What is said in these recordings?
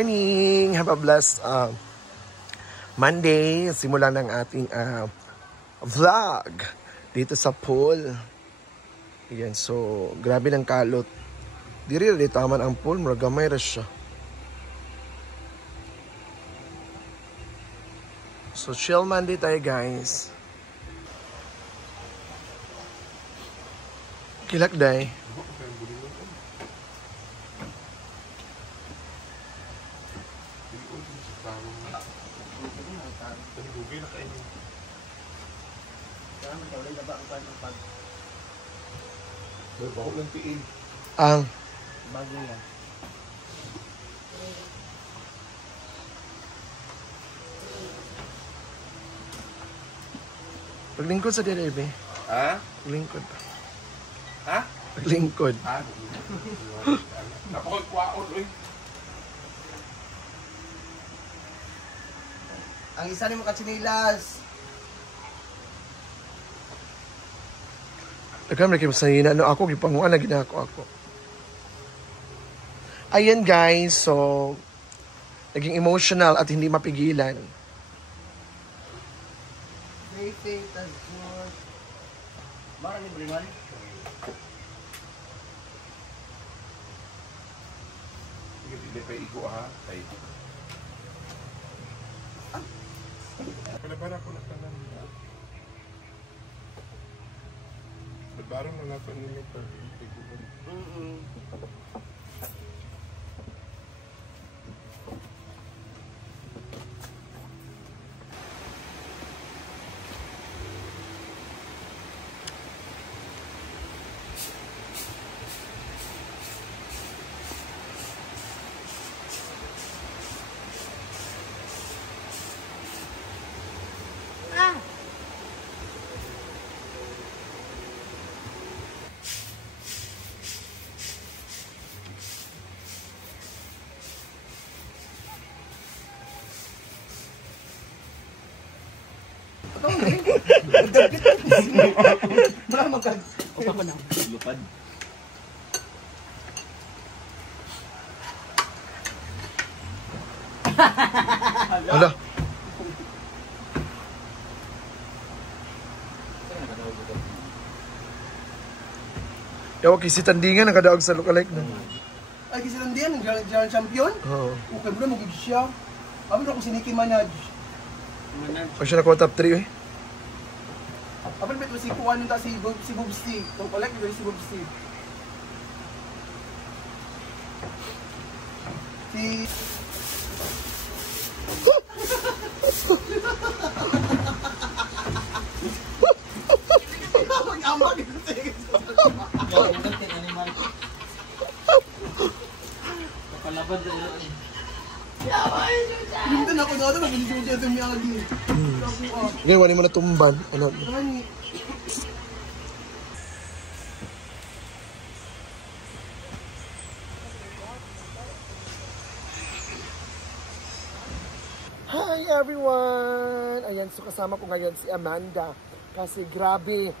morning! Have a blessed Monday. Simulan ng ating vlog dito sa pool. Ayan, so grabe ng kalot. Diri rin taman ang pool, maragamay rin siya. So chill Monday tayo guys. Kilak day. Ang bago yan. Paglingkod sa dire, be. Ha? Paglingkod. Ha? Paglingkod. Napakagwaon, uy. Ang isa ni mo katsinilas. Nagkamera kayo sa hina, no, ako, gipanguan na ginako ako. Ayan guys, so, naging emotional at hindi mapigilan. Faith, as good. Bakit ni Briman? Hindi pa igo ha. Ay. Kalabara ko na tanan. Barang na nato nila pa. Upa ko na. Lupad. Hala. Yawa si Tandingan nakadaog sa lookalike na. Ay, kasi lang din, ang champion? Oo. Okay, bro, magiging siya. Abi na ko si Nicki Minaj. Pag siya nakuha top 3 eh. Abi na si Kuan ta si Bubsy. Kung collect ko si Bubsy. Si Mag-ambag ito sige. Kapalabad na ito. Pinuntan ako na ito, mag-injure siya itong miyagi. Ngayon, wala mo na tumban. Ano? Hi everyone! Ayan, so kasama ko ngayon si Amanda. Kasi grabe,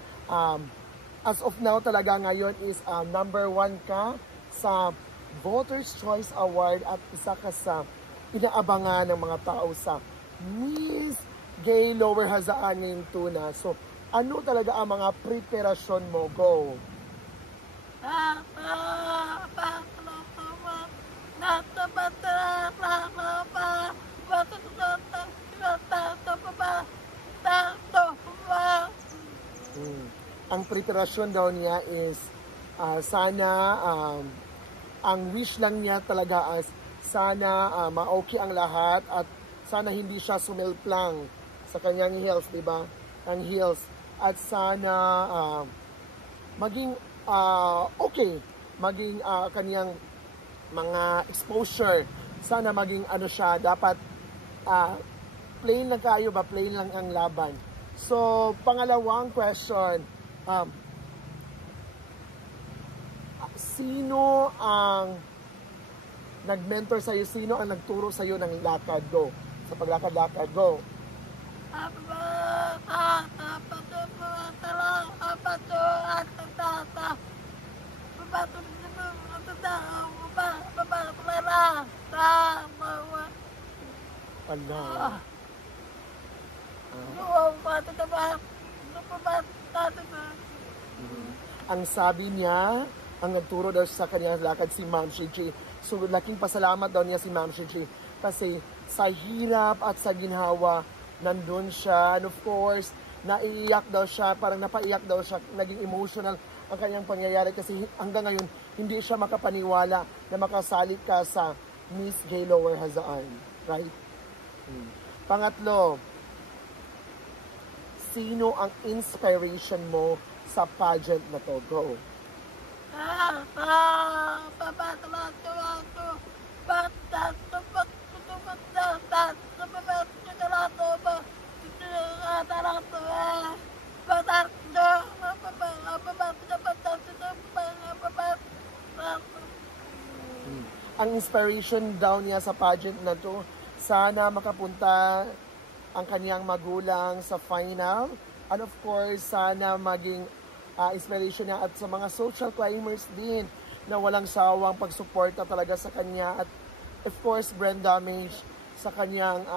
as of now talaga ngayon is number 1 ka sa Voters' Choice Award at isa ka sa inaabangan ng mga tao sa Miss Gay Lower Hazaanin Tuna. So, ano talaga ang mga preparasyon mo? Go! Ang preparasyon daw niya is sana ang wish lang niya talaga as sana ma-okay ang lahat at sana hindi siya sumilplang sa kanyang heels, di ba? Ang heels. At sana maging okay, maging kanyang mga exposure. Sana maging ano siya, dapat plain lang kayo ba? Plain lang ang laban. So, pangalawang question, sino ang nag-mentor sa'yo? Sino ang nagturo sa'yo ng lakad? Go. Sa paglakad-lakad. Go. Ala. Ang sabi niya, ang nagturo daw sa kanyang lakad si Ma'am Shiji. So, laking pasalamat daw niya si Ma'am Shiji. Kasi sa hirap at sa ginhawa, nandun siya. And of course, naiiyak daw siya, parang napaiyak daw siya, naging emotional ang kanyang pangyayari. Kasi hanggang ngayon, hindi siya makapaniwala na makasali ka sa Miss Gay Lower Hazaan. Right? Pangatlo, sino ang inspiration mo sa pageant na to? Go. Ang inspiration daw niya sa pageant na to, sana makapunta ang kanyang magulang sa final. And of course, sana maging inspiration niya at sa mga social climbers din na walang sawang pagsuporta talaga sa kanya. At of course, brain damage sa kanyang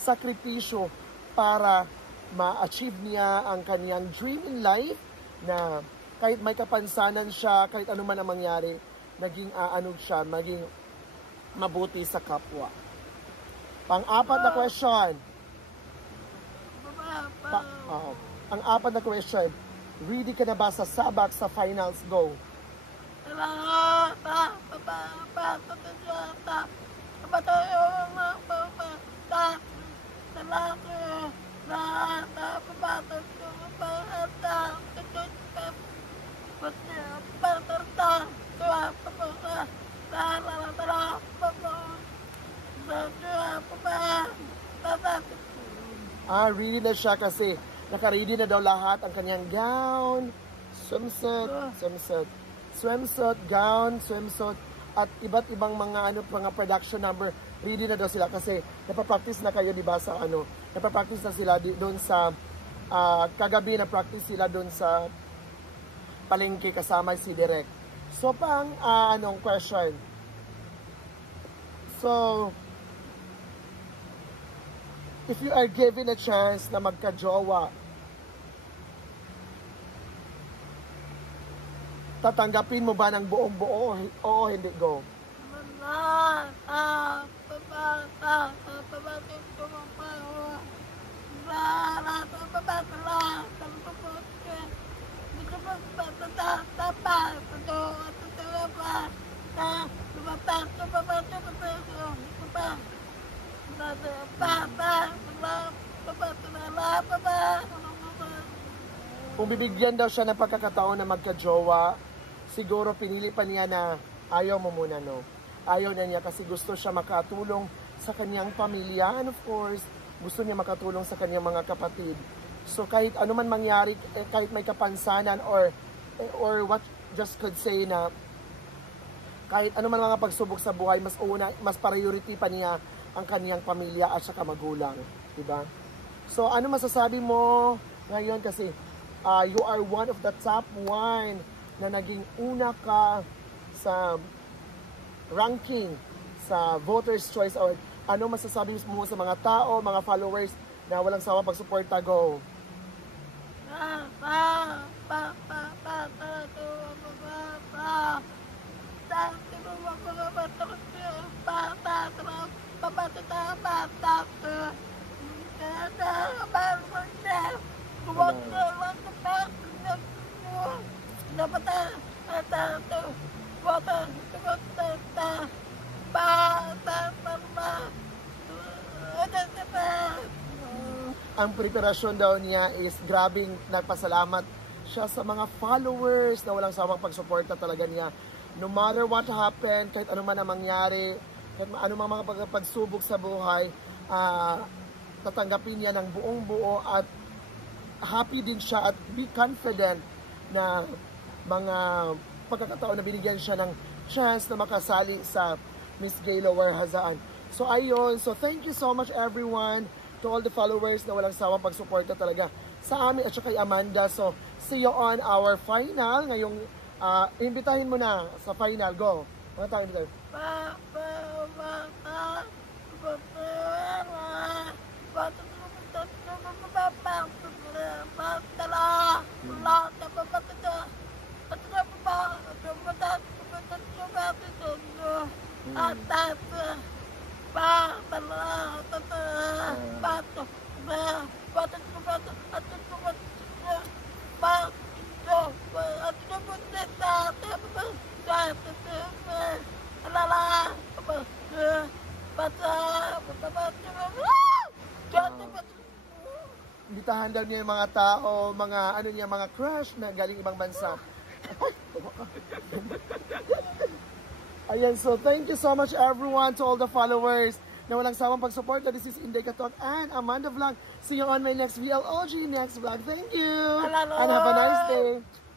sakripisyo para ma-achieve niya ang kanyang dream in life na kahit may kapansanan siya, kahit ano man ang mangyari, naging siya, maging mabuti sa kapwa. Pang-apat na question. Ang apat na question, ready ka na ba sa sabak sa finals? Go. Ready na siya kasi naka-ready na daw lahat ang kanyang gown, swimsuit, gown, swimsuit, at iba't ibang mga production number. Ready na daw sila kasi napapractice na kayo, di ba, sa napapractice na sila doon sa kagabi na practice sila doon sa palengke kasama si Direk. So pang question. So if you are given a chance na magka-jowa, tatanggapin mo ba ng buong buo o hindi? Go. Kung bibigyan daw siya ng pagkakataon na magka-jowa, siguro pinili pa niya na ayaw mo muna, no? Ayaw na niya kasi gusto siya makatulong sa kanyang pamilya, and of course, gusto niya makatulong sa kanyang mga kapatid. So kahit ano man mangyari, kahit may kapansanan or what just could say na kahit ano man mga pagsubok sa buhay, mas priority pa niya ang kanyang pamilya at saka magulang, diba? So ano masasabi mo ngayon kasi you are one of the top 1 na naging una ka sa ranking sa Voters' Choice Award. Ano masasabi mo sa mga tao, mga followers na walang sawang pagsuporta? Go. Ang preparasyon daw niya is grabing nagpasalamat siya sa mga followers na walang sawang pagsuporta talaga niya. No matter what happened, kahit ano man ang mangyari, kahit ano man mga pagsubok sa buhay, tatanggapin niya ng buong buo at happy din siya at be confident na mga pagkakataon na binigyan siya ng chance na makasali sa Miss Gay Lower Hazaan. So ayun, so thank you so much everyone, to all the followers na walang sawang pagsuporta talaga sa amin at saka kay Amanda. So see you on our final ngayong imbitahin mo na sa final. Go. Mga tao dito. Bitahan daw niya yung mga tao, mga ano niya, mga crush na galing ibang bansa. Ayan, so thank you so much everyone, to all the followers na walang sawang pag-support. This is Inday Katok and Amanda Vlog. See you on my next VLOG next vlog. Thank you! And have a nice day!